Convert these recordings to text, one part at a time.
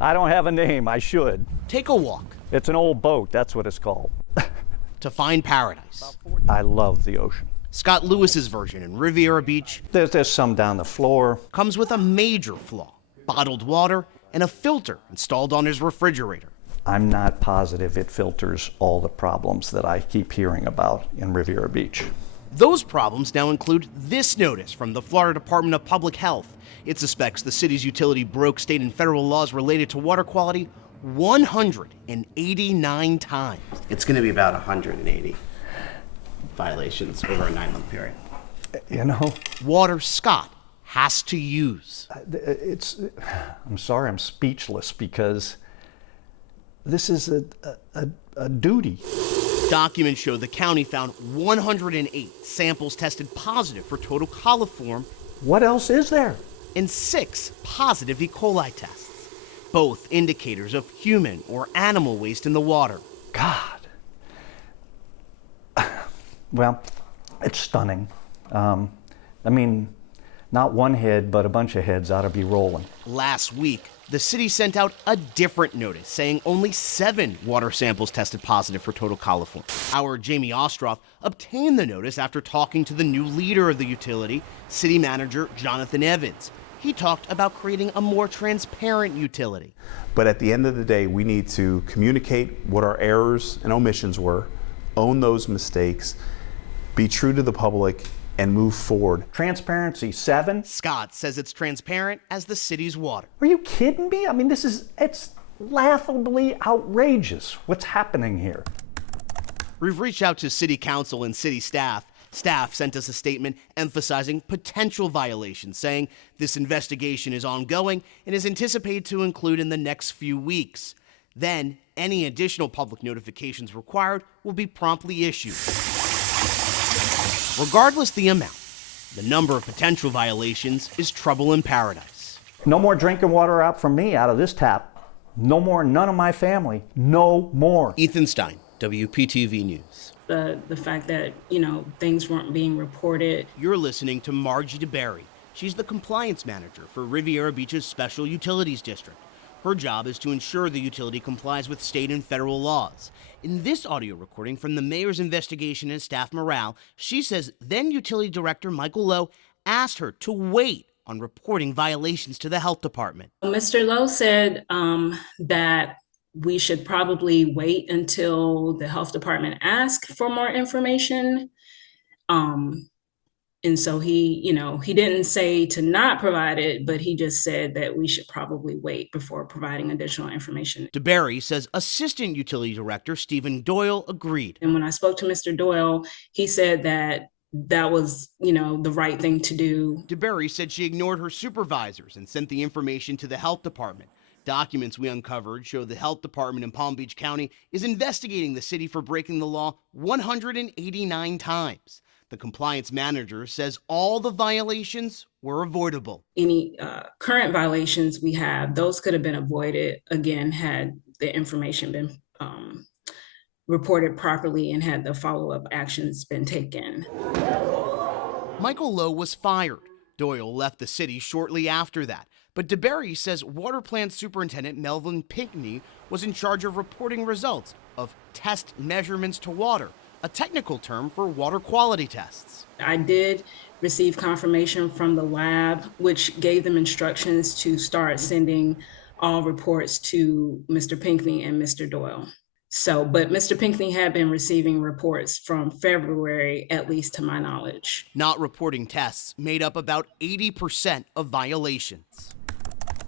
I don't have a name. I should. Take a walk. It's an old boat. That's what it's called. To find paradise. I love the ocean. Scott Lewis's version in Riviera Beach There's some down the floor. comes with a major flaw: bottled water and a filter installed on his refrigerator. I'm not positive it filters all the problems that I keep hearing about in Riviera Beach. Those problems now include this notice from the Florida Department of Public Health. It suspects the city's utility broke state and federal laws related to water quality 189 times. It's going to be about 180 violations over a 9-month period. You know, Water Scott has to use. I'm sorry, I'm speechless because this is a duty. Documents show the county found 108 samples tested positive for total coliform What else is there? and 6 positive E.coli tests, both indicators of human or animal waste in the water. God. Well, it's stunning. I mean, not one head, but a bunch of heads ought to be rolling. Last week, the city sent out a different notice saying only 7 water samples tested positive for total coliform. Our Jamie Ostroff obtained the notice after talking to the new leader of the utility, city manager Jonathan Evans. He talked about creating a more transparent utility. But at the end of the day, we need to communicate what our errors and omissions were, own those mistakes, be true to the public, and move forward. Transparency, 7? Scott says it's transparent as the city's water. Are you kidding me? I mean, it's laughably outrageous what's happening here. We've reached out to city council and city staff. Staff sent us a statement emphasizing potential violations, saying this investigation is ongoing and is anticipated to include in the next few weeks. Then, any additional public notifications required will be promptly issued. Regardless the amount, the number of potential violations is trouble in paradise. No more drinking water out from me out of this tap. No more, none of my family. No more. Ethan Stein, WPTV News. The fact that, things weren't being reported. You're listening to Margie DeBerry. She's the compliance manager for Riviera Beach's Special Utilities District. Her job is to ensure the utility complies with state and federal laws. In this audio recording from the mayor's investigation and staff morale, she says then utility director Michael Lowe asked her to wait on reporting violations to the health department. Mr. Lowe said that we should probably wait until the health department asks for more information. And so he didn't say to not provide it, but he just said that we should probably wait before providing additional information. DeBerry says Assistant Utility Director Stephen Doyle agreed. And when I spoke to Mr. Doyle, he said that was, the right thing to do. DeBerry said she ignored her supervisors and sent the information to the health department. Documents we uncovered show the health department in Palm Beach County is investigating the city for breaking the law 189 times. The compliance manager says all the violations were avoidable. Any current violations we have, those could have been avoided, again, had the information been reported properly and had the follow-up actions been taken. Michael Lowe was fired. Doyle left the city shortly after that. But DeBerry says Water Plant Superintendent Melvin Pinckney was in charge of reporting results of test measurements to water, a technical term for water quality tests. I did receive confirmation from the lab, which gave them instructions to start sending all reports to Mr. Pinckney and Mr. Doyle. But Mr. Pinckney had been receiving reports from February, at least to my knowledge. Not reporting tests made up about 80% of violations.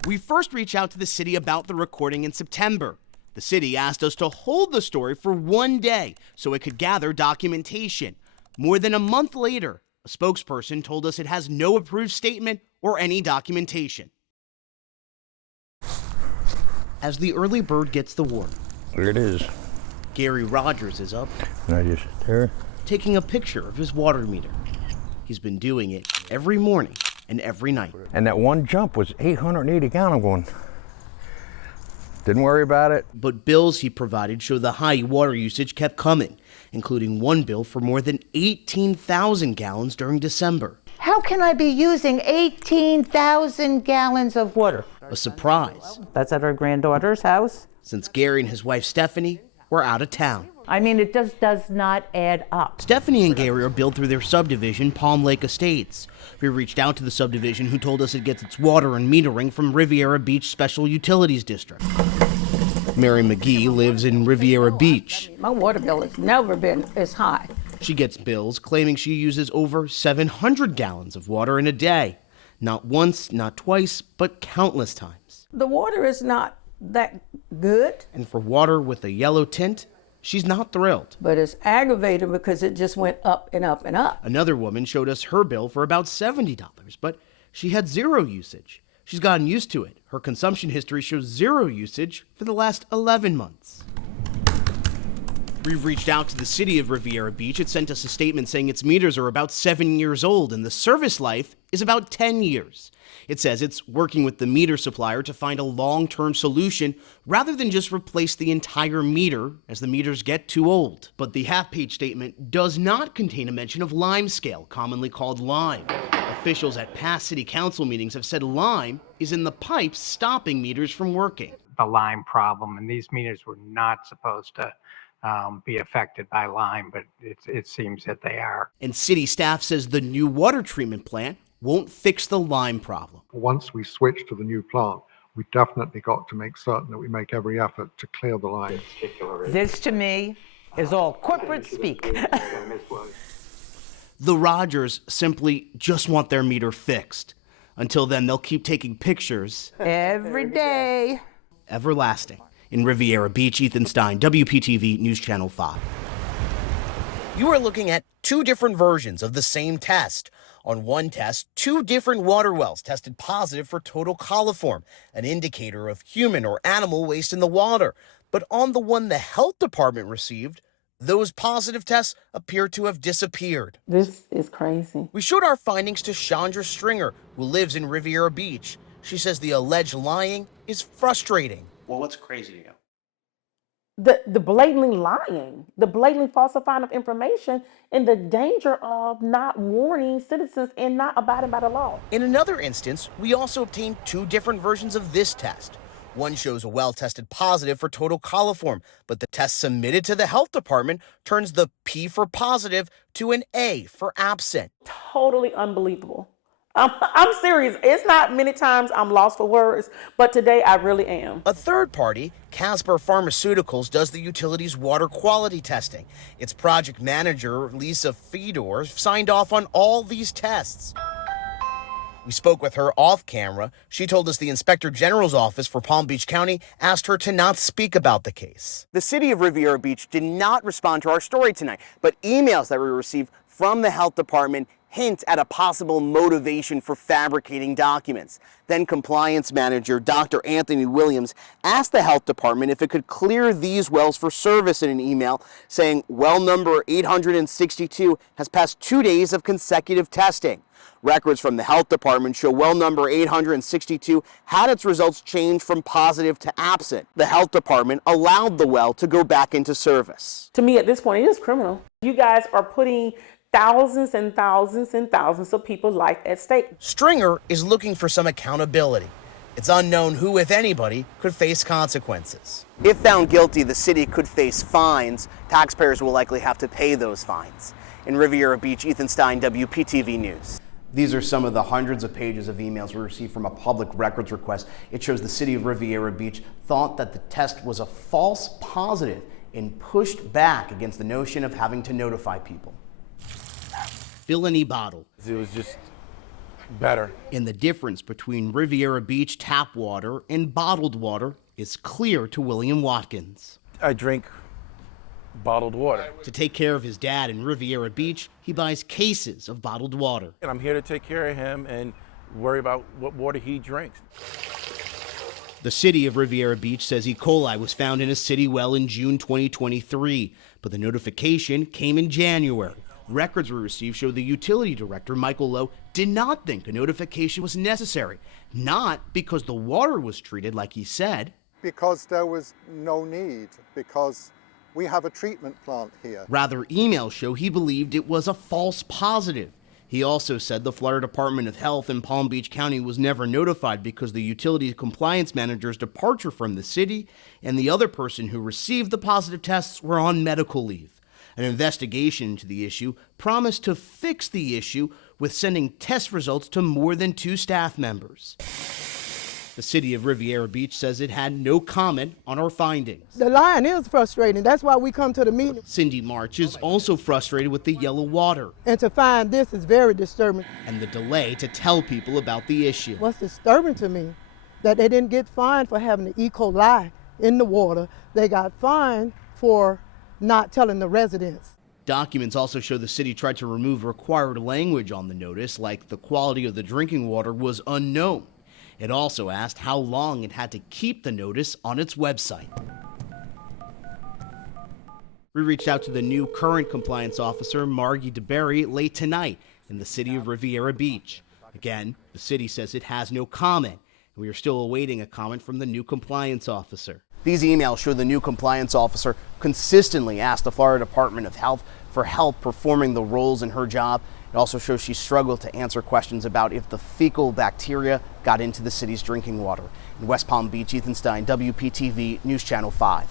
We first reached out to the city about the recording in September. The city asked us to hold the story for 1 day so it could gather documentation. More than a month later, a spokesperson told us it has no approved statement or any documentation. As the early bird gets the worm, There it is. Gary Rogers is up, And I just there. taking a picture of his water meter. He's been doing it every morning and every night. And that one jump was 880 gallon. I'm going, didn't worry about it. But bills he provided show the high water usage kept coming, including one bill for more than 18,000 gallons during December. How can I be using 18,000 gallons of water? a surprise, That's at our granddaughter's house. since Gary and his wife Stephanie were out of town. I mean, it just does not add up. Stephanie and Gary are billed through their subdivision, Palm Lake Estates. We reached out to the subdivision, who told us it gets its water and metering from Riviera Beach Special Utilities District. Mary McGee lives in Riviera Beach. My water bill has never been as high. She gets bills claiming she uses over 700 gallons of water in a day. Not once, not twice, but countless times. The water is not that good, And for water with a yellow tint, she's not thrilled. but it's aggravating because it just went up and up and up. Another woman showed us her bill for about $70, but she had zero usage. She's gotten used to it. Her consumption history shows zero usage for the last 11 months. We've reached out to the city of Riviera Beach. It sent us a statement saying its meters are about 7 years old and the service life is about 10 years. It says it's working with the meter supplier to find a long-term solution rather than just replace the entire meter as the meters get too old. But the half-page statement does not contain a mention of limescale, commonly called lime. Officials at past city council meetings have said lime is in the pipes stopping meters from working. The lime problem, and these meters were not supposed to be affected by lime, but it seems that they are. And city staff says the new water treatment plant won't fix the lime problem. Once we switch to the new plant, we definitely got to make certain that we make every effort to clear the lines. This, to me, is all corporate speak. The Rogers simply just want their meter fixed. Until then, they'll keep taking pictures. Every day. Everlasting. In Riviera Beach, Ethan Stein, WPTV News Channel 5. You are looking at two different versions of the same test. On one test, two different water wells tested positive for total coliform, an indicator of human or animal waste in the water. But on the one the health department received, those positive tests appear to have disappeared. This is crazy. We showed our findings to Chandra Stringer, who lives in Riviera Beach. She says the alleged lying is frustrating. Well, what's crazy to you? The blatantly lying, the blatantly falsifying of information, and the danger of not warning citizens and not abiding by the law. In another instance, we also obtained two different versions of this test. One shows a well tested positive for total coliform, but the test submitted to the health department turns the P for positive to an A for absent. Totally unbelievable. I'm serious. It's not many times I'm lost for words, but today I really am. A third party, Casper Pharmaceuticals, does the utility's water quality testing. Its project manager, Lisa Fedor, signed off on all these tests. We spoke with her off camera. She told us the Inspector General's office for Palm Beach County asked her to not speak about the case. The city of Riviera Beach did not respond to our story tonight, but emails that we received from the health department hint at a possible motivation for fabricating documents. Then compliance manager Dr. Anthony Williams asked the health department if it could clear these wells for service in an email, saying well number 862 has passed 2 days of consecutive testing. Records from the health department show well number 862 had its results changed from positive to absent. The health department allowed the well to go back into service. To me, at this point, it is criminal. You guys are putting thousands and thousands and thousands of people's life at stake. Stringer is looking for some accountability. It's unknown who, if anybody, could face consequences. If found guilty, the city could face fines. Taxpayers will likely have to pay those fines. In Riviera Beach, Ethan Stein, WPTV News. These are some of the hundreds of pages of emails we received from a public records request. It shows the city of Riviera Beach thought that the test was a false positive and pushed back against the notion of having to notify people. Fill any bottle. It was just better. And the difference between Riviera Beach tap water and bottled water is clear to William Watkins. I drink bottled water. To take care of his dad in Riviera Beach, he buys cases of bottled water. And I'm here to take care of him and worry about what water he drinks. The city of Riviera Beach says E. coli was found in a city well in June 2023, but the notification came in January. Records we received show the utility director, Michael Lowe, did not think a notification was necessary, not because the water was treated like he said. Because there was no need, because we have a treatment plant here. Rather, emails show he believed it was a false positive. He also said the Florida Department of Health in Palm Beach County was never notified because the utility compliance manager's departure from the city and the other person who received the positive tests were on medical leave. An investigation into the issue promised to fix the issue with sending test results to more than 2 staff members. The city of Riviera Beach says it had no comment on our findings. The line is frustrating. That's why we come to the meeting. Cindy March is also frustrated with the yellow water. And to find this is very disturbing. And the delay to tell people about the issue. What's disturbing to me, that they didn't get fined for having the E.coli in the water. They got fined for not telling the residents. Documents also show the city tried to remove required language on the notice, like the quality of the drinking water was unknown. It also asked how long it had to keep the notice on its website. We reached out to the new current compliance officer, Margie DeBerry, late tonight in the city of Riviera Beach. Again, the city says it has no comment, and we are still awaiting a comment from the new compliance officer. These emails show the new compliance officer consistently asked the Florida Department of Health for help performing the roles in her job. It also shows she struggled to answer questions about if the fecal bacteria got into the city's drinking water. In West Palm Beach, Ethan Stein, WPTV News Channel 5.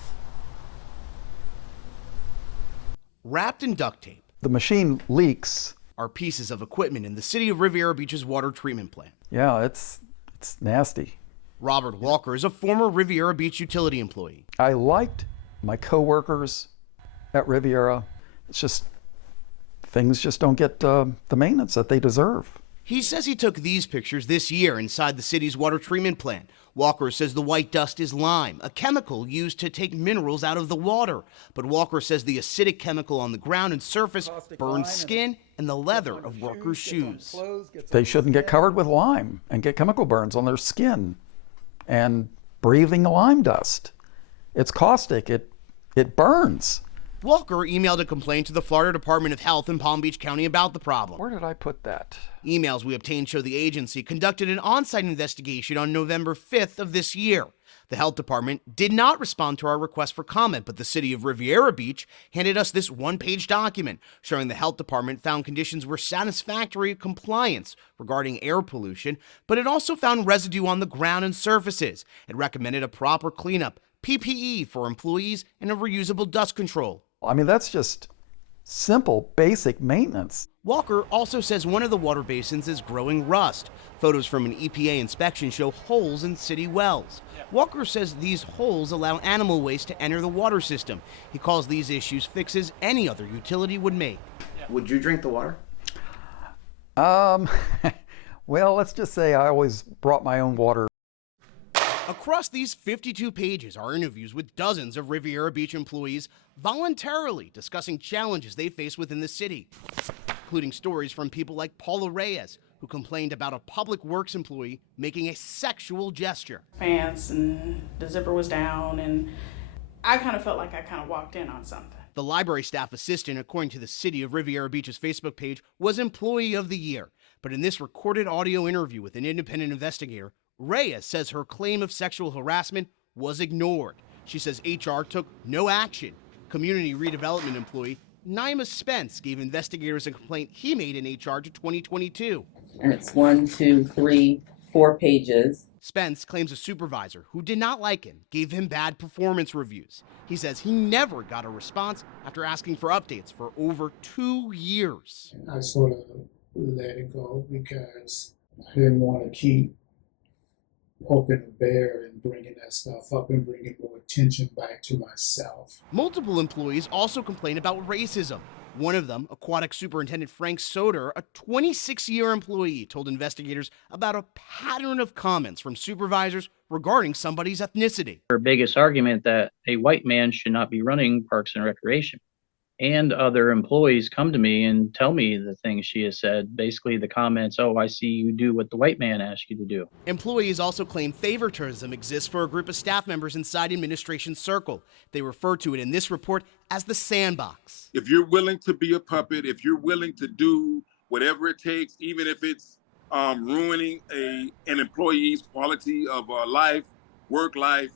Wrapped in duct tape, The machine leaks. are pieces of equipment in the city of Riviera Beach's water treatment plant. Yeah, it's nasty. Robert Walker is a former Riviera Beach utility employee. I liked my coworkers at Riviera. It's just, things just don't get the maintenance that they deserve. He says he took these pictures this year inside the city's water treatment plant. Walker says the white dust is lime, a chemical used to take minerals out of the water. But Walker says the acidic chemical on the ground and surface burns skin and the leather of workers' shoes. They shouldn't get covered with lime and get chemical burns on their skin and breathing lime dust. It's caustic. It burns. Walker emailed a complaint to the Florida Department of Health in Palm Beach County about the problem. Where did I put that? Emails we obtained show the agency conducted an on-site investigation on November 5th of this year. The health department did not respond to our request for comment, but the city of Riviera Beach handed us this one-page document showing the health department found conditions were satisfactory compliance regarding air pollution, but it also found residue on the ground and surfaces. It recommended a proper cleanup, PPE for employees, and a reusable dust control. I mean, that's just simple, basic maintenance. Walker also says one of the water basins is growing rust. Photos from an EPA inspection show holes in city wells. Walker says these holes allow animal waste to enter the water system. He calls these issues fixes any other utility would make. Would you drink the water? Well, let's just say I always brought my own water. Across these 52 pages are interviews with dozens of Riviera Beach employees voluntarily discussing challenges they face within the city, including stories from people like Paula Reyes, who complained about a public works employee making a sexual gesture. Pants and the zipper was down, and I kind of felt like I kind of walked in on something. The library staff assistant, according to the city of Riviera Beach's Facebook page, was Employee of the Year. But in this recorded audio interview with an independent investigator, Reyes says her claim of sexual harassment was ignored. She says HR took no action. Community redevelopment employee Naima Spence gave investigators a complaint he made in HR to 2022. And it's 1, 2, 3, 4 pages. Spence claims a supervisor who did not like him gave him bad performance reviews. He says he never got a response after asking for updates for over 2 years. I sort of let it go because I didn't want to keep poking the bear and bringing that stuff up and bringing more attention back to myself. Multiple employees also complain about racism. One of them, Aquatic Superintendent Frank Soder, a 26-year employee, told investigators about a pattern of comments from supervisors regarding somebody's ethnicity. Her biggest argument that a white man should not be running Parks and Recreation. And other employees come to me and tell me the things she has said. Basically, the comments, oh, I see you do what the white man asked you to do. Employees also claim favoritism exists for a group of staff members inside administration circle. They refer to it in this report as the sandbox. If you're willing to be a puppet, if you're willing to do whatever it takes, even if it's ruining an employee's quality of life, work life,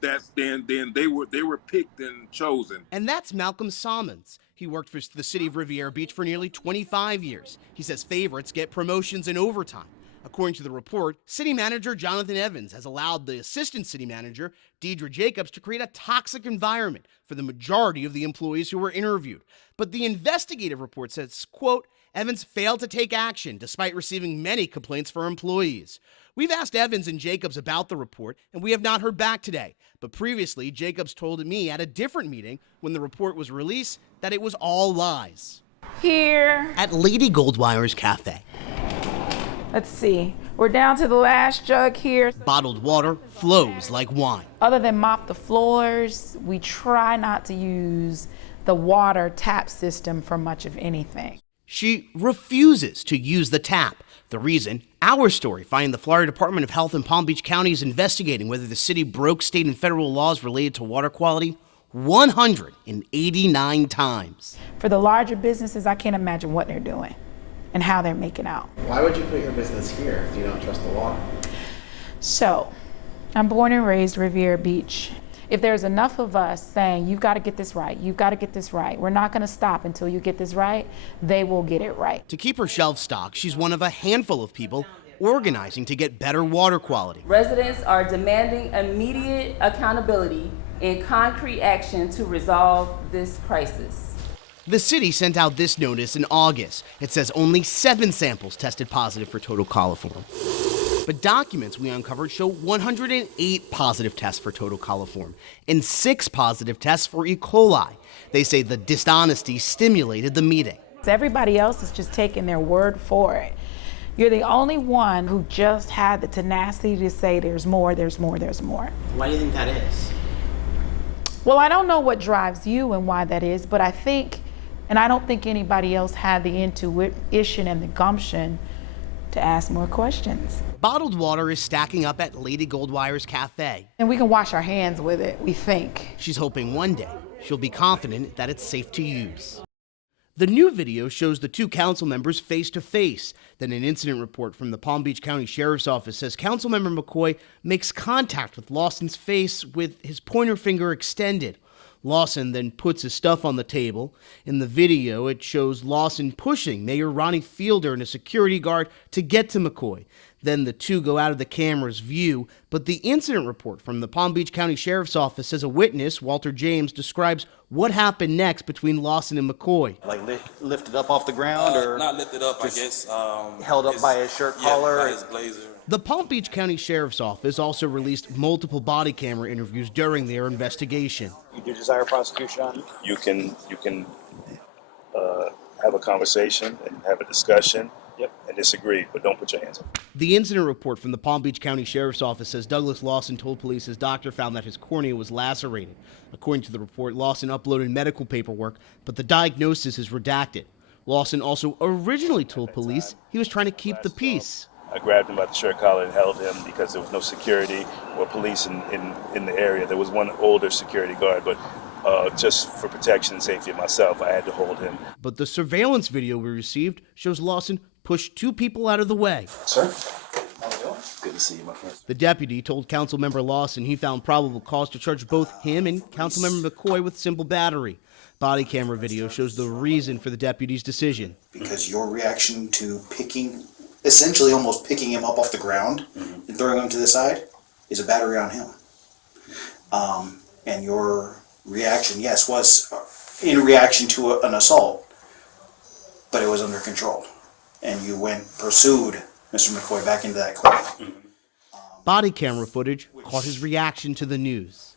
that's then they were picked and chosen. And that's Malcolm Salmons. He worked for the city of Riviera Beach for nearly 25 years. He says favorites get promotions and overtime. According to the report, city manager Jonathan Evans has allowed the assistant city manager, Deidre Jacobs, to create a toxic environment for the majority of the employees who were interviewed. But the investigative report says, quote, Evans failed to take action despite receiving many complaints from employees. We've asked Evans and Jacobs about the report, and we have not heard back today. But previously, Jacobs told me at a different meeting when the report was released that it was all lies. Here. At Ladi Goldwire's cafe. Let's see. We're down to the last jug here. Bottled water flows like wine. Other than mop the floors, we try not to use the water tap system for much of anything. She refuses to use the tap. The reason? Our story, finding the Florida Department of Health in Palm Beach County is investigating whether the city broke state and federal laws related to water quality 189 times. For the larger businesses, I can't imagine what they're doing and how they're making out. Why would you put your business here if you don't trust the law? So, I'm born and raised Riviera Beach. If there's enough of us saying, you've got to get this right, you've got to get this right, we're not going to stop until you get this right, they will get it right. To keep her shelf stocked, she's one of a handful of people organizing to get better water quality. Residents are demanding immediate accountability and concrete action to resolve this crisis. The city sent out this notice in August. It says only 7 samples tested positive for total coliform. But documents we uncovered show 108 positive tests for total coliform and 6 positive tests for E. coli. They say the dishonesty stimulated the meeting. Everybody else is just taking their word for it. You're the only one who just had the tenacity to say there's more, there's more, there's more. Why do you think that is? Well, I don't know what drives you and why that is, but I think, and I don't think anybody else had the intuition and the gumption to ask more questions. Bottled water is stacking up at Ladi Goldwire's cafe. And we can wash our hands with it, we think. She's hoping one day she'll be confident that it's safe to use. The new video shows the 2 council members face to face. Then an incident report from the Palm Beach County Sheriff's Office says Councilmember McCoy makes contact with Lawson's face with his pointer finger extended. Lawson then puts his stuff on the table. In the video, it shows Lawson pushing Mayor Ronnie Fielder and a security guard to get to McCoy. Then the two go out of the camera's view, but the incident report from the Palm Beach County Sheriff's Office says a witness, Walter James, describes what happened next between Lawson and McCoy. Like lifted up off the ground, or not lifted up, I guess. Held up by his shirt collar, by his blazer. The Palm Beach County Sheriff's Office also released multiple body camera interviews during their investigation. You do desire prosecution on it? You can have a conversation and have a discussion. Yep. And disagree, but don't put your hands up. The incident report from the Palm Beach County Sheriff's Office says Douglas Lawson told police his doctor found that his cornea was lacerated. According to the report, Lawson uploaded medical paperwork, but the diagnosis is redacted. Lawson also originally told police he was trying to keep the peace. I grabbed him by the shirt collar and held him because there was no security or police in the area. There was one older security guard, but just for protection and safety of myself, I had to hold him. But the surveillance video we received shows Lawson push 2 people out of the way. Sir, how are you doing? Good to see you, my friend. The deputy told Councilmember Lawson he found probable cause to charge both him and Councilmember McCoy with simple battery. Body camera video shows the reason for the deputy's decision. Because your reaction to essentially almost picking him up off the ground and throwing him to the side is a battery on him. And your reaction, yes, was in reaction to an assault, but it was under control. And you pursued Mr. McCoy back into that corner. Body camera footage caught his reaction to the news.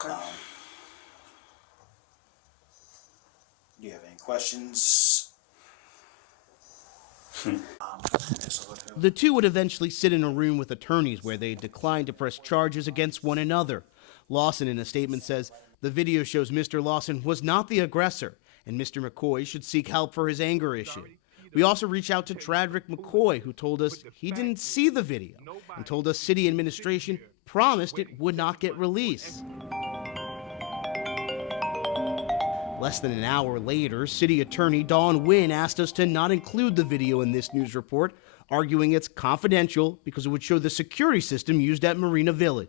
Do you have any questions? The two would eventually sit in a room with attorneys where they declined to press charges against one another. Lawson, in a statement, says the video shows Mr. Lawson was not the aggressor, and Mr. McCoy should seek help for his anger issue. We also reached out to Tradrick McCoy, who told us he didn't see the video and told us city administration promised it would not get released. Less than an hour later, City Attorney Dawn Wynn asked us to not include the video in this news report, arguing it's confidential because it would show the security system used at Marina Village.